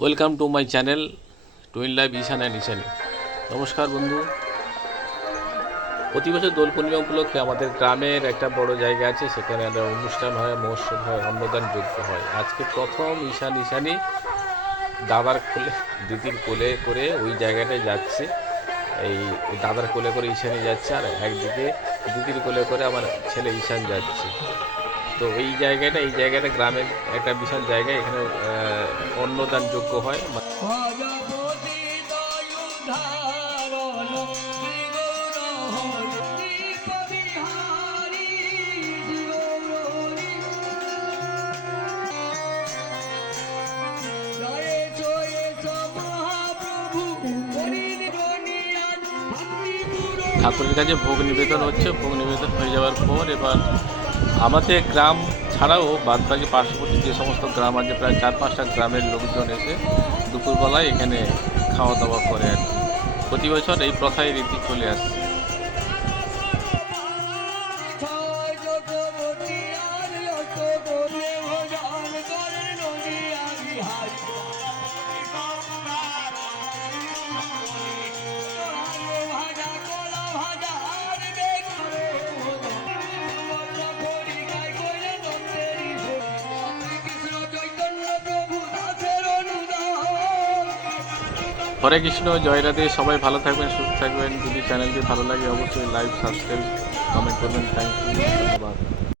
Welcome to my channel twin live Ishan and Ishani. নমস্কার বন্ধু। প্রতি বছর দোল পূর্ণিমা উপলক্ষে আমাদের গ্রামের একটা বড় জায়গা আছে, সেখানে একটা অনুষ্ঠান হয়, মহোৎসব হয় অন্নদান যজ্ঞ হয়। আজকে প্রথম ঈশান ঈশানি দাদার কোলে, দিদির কোলে করে ওই জায়গাটায় যাচ্ছে। এই দাদার কোলে করে ঈশানি যাচ্ছে আর একদিকে দিদির কোলে করে আমার ছেলে ঈশান যাচ্ছে। তো এই জায়গাটা এই জায়গাটা গ্রামের একটা বিশাল জায়গা। এখানে অন্নদান যোগ্য হয় ঠাকুরের কাছে ভোগ নিবেদন হচ্ছে। ভোগ নিবেদন হয়ে যাওয়ার পর এবার আমাদের গ্রাম ছাড়াও বাদবাকি পার্শ্ববর্তী যে সমস্ত গ্রাম আছে, প্রায় চার পাঁচটা গ্রামের লোকজন এসে দুপুরবেলায় এখানে খাওয়া দাওয়া করে আর প্রতি বছর এই প্রথায় রীতি চলে আসছে। জয় হরে কৃষ্ণ, জয় রাধে। সবাই ভালো থাকবেন, সুস্থ থাকবেন। যদি চ্যানেলটি ভালো লাগে, অবশ্যই লাইক, সাবস্ক্রাইব কমেন্ট করবেন। থ্যাংক ইউ ধন্যবাদ।